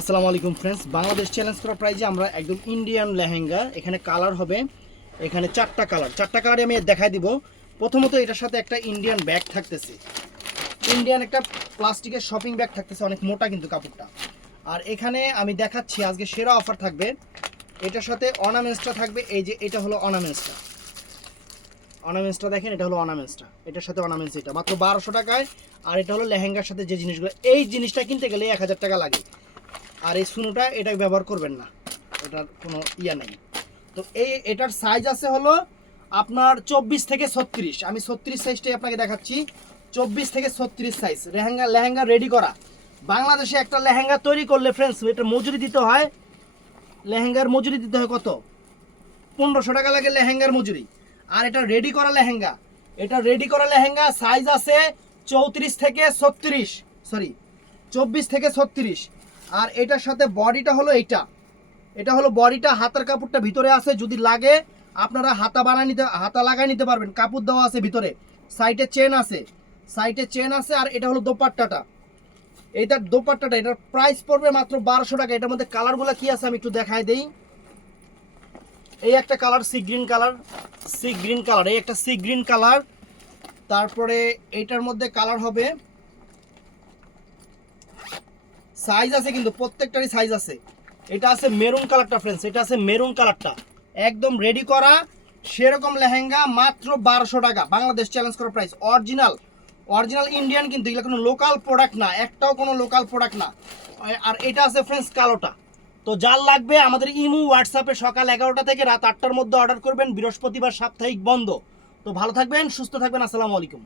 আসসালামু আলাইকুম friends, Bangladesh challenge করা প্রাইজে আমরা একদম ইন্ডিয়ান লেহেঙ্গা। এখানে কালার হবে, এখানে চারটা কালারে আমি দেখাই দিব। প্রথমত এটার সাথে একটা ইন্ডিয়ান ব্যাগ থাকতেছে, ইন্ডিয়ান একটা প্লাস্টিকের শপিং ব্যাগ থাকতেছে, অনেক মোটা কিন্তু কাপড়টা। আর এখানে আমি দেখাচ্ছি আজকে সেরা অফার থাকবে, এটার সাথে অর্নামেন্টসটা থাকবে। এই যে এটা হলো অর্নামেন্টসটা দেখেন, এটা হলো অর্নামেন্টসটা, এটার সাথে অর্নামেন্টস এটা মাত্র 1200 টাকায়। আর এটা হলো লেহেঙ্গার সাথে যে জিনিসগুলো, এই জিনিসটা কিনতে গেলে 1000 টাকা লাগে। আর এই সুনোটা এটা ব্যবহার করবেন না, এটার কোনো ইয়া নেই। তো এটার সাইজ আছে হলো আপনার 24 থেকে 36। আমি 36 সাইজটাই আপনাকে দেখাচ্ছি, 24 থেকে 36 সাইজ। লেহেঙ্গা রেডি করা। বাংলাদেশে একটা লেহেঙ্গা তৈরি করলে ফ্রেন্ডস এটা মজুরি দিতে হয়, লেহেঙ্গার মজুরি দিতে হয় কত? 1500 টাকা লাগে লেহেঙ্গার মজুরি। আর এটা রেডি করা লেহেঙ্গা, সাইজ আছে 34 থেকে 36, সরি 24 থেকে 36। আর এটার সাথে বডিটা হলো এটা হলো বডিটা, হাতার কাপড়টা ভিতরে আছে, যদি লাগে আপনারা হাতা লাগাই নিতে পারবেন, কাপড় দেওয়া আছে ভিতরে। সাইডে চেন আছে। আর এটা হলো দোপাট্টাটা, এটার প্রাইস পড়বে মাত্র 1200 টাকা। এটার মধ্যে কালারগুলো কি আছে আমি একটু দেখাই দেই। এই একটা কালার সি গ্রিন কালার, এই একটা সি গ্রিন কালার। তারপরে এইটার মধ্যে কালার হবে, সাইজ আছে কিন্তু প্রত্যেকটারই সাইজ আছে। এটা আছে মেরুন কালারটা ফ্রেন্ডস, এটা আছে মেরুন কালারটা, একদম রেডি করা সেরকম লেহেঙ্গা মাত্র 1200 টাকা। বাংলাদেশ চ্যালেঞ্জ করা প্রাইস, অরিজিনাল ইন্ডিয়ান, কিন্তু এগুলো কোনো লোকাল প্রোডাক্ট না, একটাও কোনো লোকাল প্রোডাক্ট না। আর এটা আছে ফ্রেন্ডস কালোটা। তো যার লাগবে আমাদের ইমো হোয়াটসঅ্যাপে সকাল 11টা থেকে রাত 8টার মধ্যে অর্ডার করবেন। বৃহস্পতিবার সাপ্তাহিক বন্ধ। তো ভালো থাকবেন, সুস্থ থাকবেন, আসসালামু আলাইকুম।